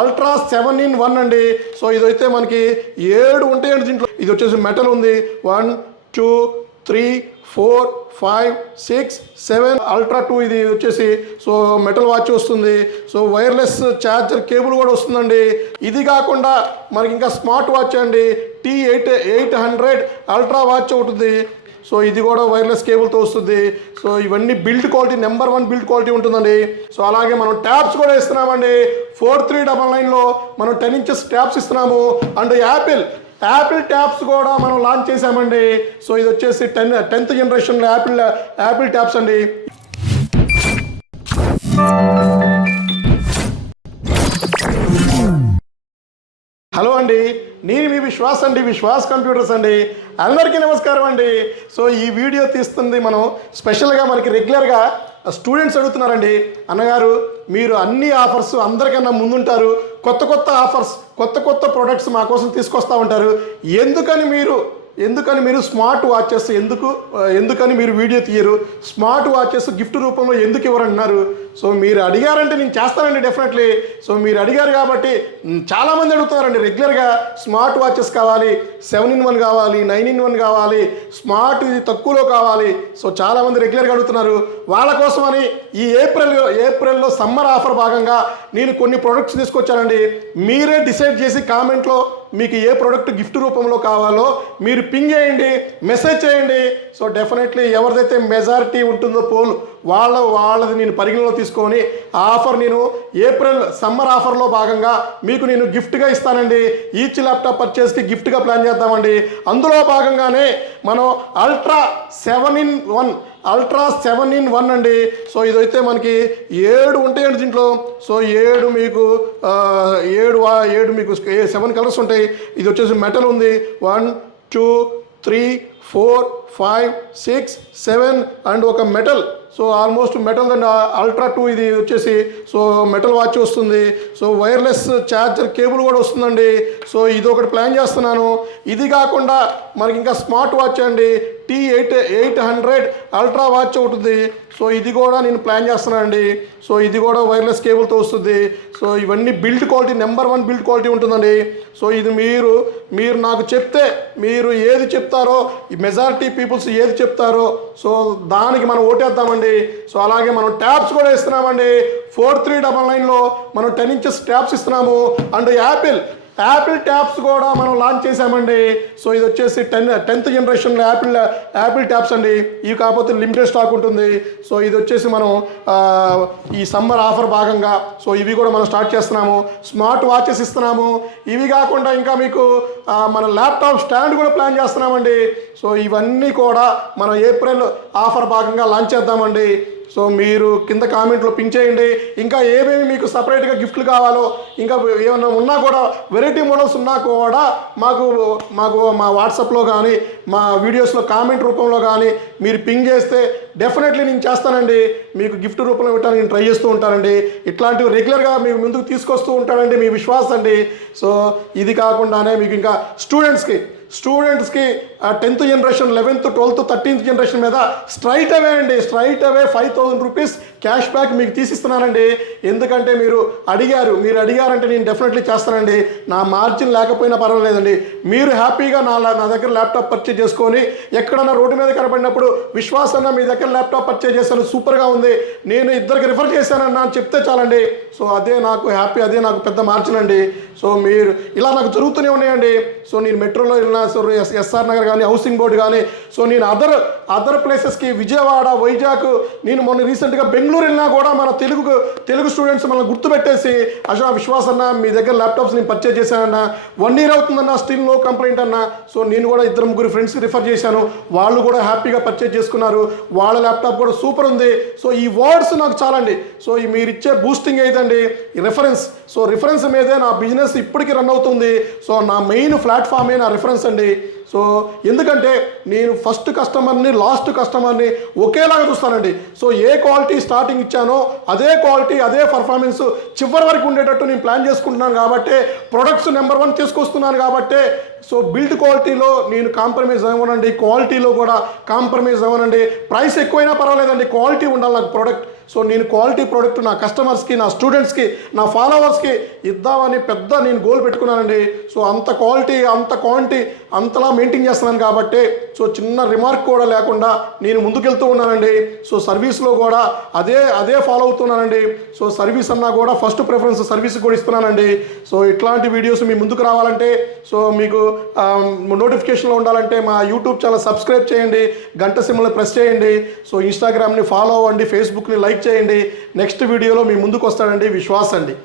Ultra 7-in-1 అండి. So ఇదైతే మనకి 7 ఉంటాయండి దీంట్లో. ఇది వచ్చేసి మెటల్ ఉంది. 1 2 3 4 5 6 7 అల్ట్రా 2 ఇది వచ్చేసి సో మెటల్ వాచ్ వస్తుంది. సో వైర్లెస్ ఛార్జర్ కేబుల్ కూడా వస్తుందండి. ఇది కాకుండా మనకి ఇంకా స్మార్ట్ వాచ్ అండి, T800 అల్ట్రా వాచ్ ఉంటుంది. సో ఇది కూడా వైర్లెస్ కేబుల్తో వస్తుంది. సో ఇవన్నీ build quality number 1 build quality ఉంటుందండి. సో అలాగే మనం ట్యాబ్స్ కూడా ఇస్తున్నామండి. 4399లో మనం 10 inches ట్యాబ్స్ ఇస్తున్నాము. అండ్ యాపిల్ ట్యాబ్స్ కూడా మనం లాంచ్ చేసామండి. సో ఇది వచ్చేసి 10th జనరేషన్ యాపిల్ ట్యాబ్స్ అండి. హలో అండి, నేను మీ విశ్వాస్ అండి, విశ్వాస్ కంప్యూటర్స్ అండి. అందరికీ నమస్కారం అండి. సో ఈ వీడియో తీస్తుంది మనం స్పెషల్గా మనకి రెగ్యులర్గా స్టూడెంట్స్ అడుగుతున్నారండి, అన్నగారు మీరు అన్ని ఆఫర్స్ అందరికన్నా ముందుంటారు, కొత్త ఆఫర్స్ కొత్త ప్రొడక్ట్స్ మా కోసం తీసుకొస్తూ ఉంటారు, ఎందుకని మీరు స్మార్ట్ వాచెస్ ఎందుకని మీరు వీడియో తీయరు, స్మార్ట్ వాచెస్ గిఫ్ట్ రూపంలో ఎందుకు ఇవ్వరంటున్నారు. సో మీరు అడిగారంటే నేను చేస్తానండి డెఫినెట్లీ. సో మీరు అడిగారు కాబట్టి చాలామంది అడుగుతున్నారండి రెగ్యులర్గా స్మార్ట్ వాచెస్ కావాలి, 7-in-1 కావాలి, 9-in-1 కావాలి, స్మార్ట్ ఇది తక్కువలో కావాలి. సో చాలామంది రెగ్యులర్గా అడుగుతున్నారు. వాళ్ళ కోసమని ఈ ఏప్రిల్లో సమ్మర్ ఆఫర్ భాగంగా నేను కొన్ని ప్రొడక్ట్స్ తీసుకొచ్చానండి. మీరే డిసైడ్ చేసి కామెంట్లో మీకు ఏ ప్రోడక్ట్ గిఫ్ట్ రూపంలో కావాలో మీరు పింగ్ చేయండి, మెసేజ్ చేయండి. సో డెఫినెట్లీ ఎవరిదైతే మెజారిటీ ఉంటుందో పోల్ వాళ్ళది నేను పరిగణలో తీసుకొని ఆఫర్ నేను ఏప్రిల్ సమ్మర్ ఆఫర్లో భాగంగా మీకు నేను గిఫ్ట్గా ఇస్తానండి. ఈచ్ ల్యాప్టాప్ పర్చేస్కి గిఫ్ట్గా ప్లాన్ చేద్దామండి. అందులో భాగంగానే మనం అల్ట్రా 7-in-1 అండి. సో ఇదైతే మనకి 7 ఉంటాయండి దీంట్లో. సో 7 మీకు 7 కలర్స్ ఉంటాయి. ఇది వచ్చేసి మెటల్ ఉంది. 1 2 3 4 5 6 7 అండ్ ఒక metal. So almost metal and ultra 2 ఇది వచ్చేసి సో మెటల్ వాచ్ వస్తుంది. సో వైర్లెస్ ఛార్జర్ కేబుల్ కూడా వస్తుందండి. సో ఇది ఒకటి ప్లాన్ చేస్తున్నాను. ఇది కాకుండా మనకి ఇంకా స్మార్ట్ వాచ్ అండి, T800 అల్ట్రా వాచ్ ఉంటుంది. సో ఇది కూడా నేను ప్లాన్ చేస్తున్నానండి. సో ఇది కూడా వైర్లెస్ కేబుల్తో వస్తుంది. సో ఇవన్నీ build quality number 1 build quality ఉంటుందండి. సో ఇది మీరు నాకు చెప్తే, మీరు ఏది చెప్తారో, ఈ మెజారిటీ పీపుల్స్ ఏది చెప్తారో సో దానికి మనం ఓటేద్దామండి. సో అలాగే మనం ట్యాబ్స్ కూడా ఇస్తున్నామండి. 4399లో మనం 10 inches ట్యాబ్స్ ఇస్తున్నాము. అండ్ యాపిల్ ట్యాబ్స్ కూడా మనం లాంచ్ చేసామండి. సో ఇది వచ్చేసి 10th జనరేషన్ యాపిల్ ట్యాబ్స్ అండి. ఇవి కాకపోతే లిమిటెడ్ స్టాక్ ఉంటుంది. సో ఇది వచ్చేసి మనం ఈ సమ్మర్ ఆఫర్ భాగంగా సో ఇవి కూడా మనం స్టార్ట్ చేస్తున్నాము. స్మార్ట్ వాచెస్ ఇస్తున్నాము. ఇవి కాకుండా ఇంకా మీకు మన ల్యాప్టాప్ స్టాండ్ కూడా ప్లాన్ చేస్తున్నామండి. సో ఇవన్నీ కూడా మనం ఏప్రిల్ ఆఫర్ భాగంగా లాంచ్ చేద్దామండి. సో మీరు కింద కామెంట్లో పిన్ చేయండి. ఇంకా ఏమేమి మీకు సపరేట్గా గిఫ్ట్లు కావాలో, ఇంకా ఏమన్నా ఉన్నా కూడా వెరైటీ మోడల్స్ ఉన్నా కూడా మాకు మా వాట్సాప్లో కానీ మా వీడియోస్లో కామెంట్ రూపంలో కానీ మీరు పింగ్ చేస్తే డెఫినెట్లీ నేను చేస్తానండి. మీకు గిఫ్ట్ రూపంలో పెట్టడానికి నేను ట్రై చేస్తూ ఉంటానండి. ఇట్లాంటివి రెగ్యులర్గా మీకు ముందుకు తీసుకొస్తూ ఉంటానండి మీ విశ్వాస్ అండి. సో ఇది కాకుండానే మీకు ఇంకా స్టూడెంట్స్కి 10th generation 11th 12th 13th generation మీద స్ట్రైట్ అవే 5,000 రూపీస్ క్యాష్ బ్యాక్ మీకు తీసిస్తున్నానండి. ఎందుకంటే మీరు అడిగారంటే నేను డెఫినెట్లీ చేస్తానండి. నా మార్జిన్ లేకపోయినా పర్వాలేదండి. మీరు హ్యాపీగా నా దగ్గర ల్యాప్టాప్ పర్చేజ్ చేసుకొని ఎక్కడన్నా రోడ్డు మీద కనపడినప్పుడు విశ్వాస్ అన్న మీ దగ్గర ల్యాప్టాప్ పర్చేజ్ చేశాను, సూపర్గా ఉంది, నేను ఇద్దరికి రిఫర్ చేశానన్నా అని చెప్తే చాలండి. సో అదే నాకు హ్యాపీ, అదే నాకు పెద్ద మార్జిన్ అండి. సో మీరు ఇలా నాకు జరుగుతూనే ఉన్నాయండి. సో నేను మెట్రోలో వెళ్ళినా, సో ఎస్ఆర్ నగర్ కానీ, హౌసింగ్ బోర్డు కానీ, సో నేను అదర్ ప్లేసెస్కి విజయవాడ, వైజాగ్, నేను మొన్న రీసెంట్గా బెంగళూరు వెళ్ళినా కూడా మన తెలుగు స్టూడెంట్స్ మనల్ని గుర్తుపెట్టేసి విశ్వాస్ అన్న మీ దగ్గర ల్యాప్టాప్స్ నేను పర్చేజ్ చేశానన్న, 1 year అవుతుందన్న, స్టిల్ నో కంప్లైంట్ అన్న. సో నేను కూడా 2-3 ఫ్రెండ్స్కి రిఫర్ చేశాను, వాళ్ళు కూడా హ్యాపీగా పర్చేజ్ చేసుకున్నారు, వాళ్ళ ల్యాప్టాప్ కూడా సూపర్ ఉంది. సో ఈ వర్డ్స్ నాకు చాలండి. సో మీరు ఇచ్చే బూస్టింగ్ ఏదండి రిఫరెన్స్. సో రిఫరెన్స్ మీదే నా బిజినెస్ ఇప్పటికీ రన్ అవుతుంది. సో నా మెయిన్ ప్లాట్ఫామే నా రిఫరెన్స్ అండి. సో ఎందుకంటే నేను ఫస్ట్ కస్టమర్ని, లాస్ట్ కస్టమర్ని ఒకేలాగా చూస్తానండి. సో ఏ క్వాలిటీ స్టార్టింగ్ ఇచ్చానో అదే క్వాలిటీ, అదే పర్ఫార్మెన్స్ చివరి వరకు ఉండేటట్టు నేను ప్లాన్ చేసుకుంటున్నాను కాబట్టి, ప్రొడక్ట్స్ నెంబర్ 1 తీసుకొస్తున్నాను కాబట్టి, సో బిల్డ్ క్వాలిటీలో నేను కాంప్రమైజ్ అవ్వనండి, క్వాలిటీలో కూడా కాంప్రమైజ్ అవ్వనండి. ప్రైస్ ఎక్కువైనా పర్వాలేదండి, క్వాలిటీ ఉండాలి నాకు ప్రోడక్ట్. సో నేను క్వాలిటీ ప్రోడక్ట్ నా కస్టమర్స్కి, నా స్టూడెంట్స్కి, నా ఫాలోవర్స్కి ఇద్దామని పెద్ద నేను గోల్ పెట్టుకున్నానండి. సో అంత క్వాలిటీ, అంత క్వాంటిటీ అంతలా మెయింటైన్ చేస్తున్నాను కాబట్టి సో చిన్న రిమార్క్ కూడా లేకుండా నేను ముందుకెళ్తూ ఉన్నానండి. సో సర్వీస్లో కూడా అదే ఫాలో అవుతున్నానండి. సో సర్వీస్ అన్నా కూడా ఫస్ట్ ప్రిఫరెన్స్ సర్వీస్ కూడా ఇస్తున్నానండి. సో ఇట్లాంటి వీడియోస్ మీ ముందుకు రావాలంటే, సో మీకు నోటిఫికేషన్లో ఉండాలంటే మా యూట్యూబ్ ఛానల్ సబ్స్క్రైబ్ చేయండి, గంట సింబల్ని ప్రెస్ చేయండి. సో ఇన్స్టాగ్రామ్ని ఫాలో అవ్వండి, ఫేస్బుక్ని లైక్ చేయండి. నెక్స్ట్ వీడియోలో మీ ముందుకు వస్తాడండి విశ్వాస్ అండి.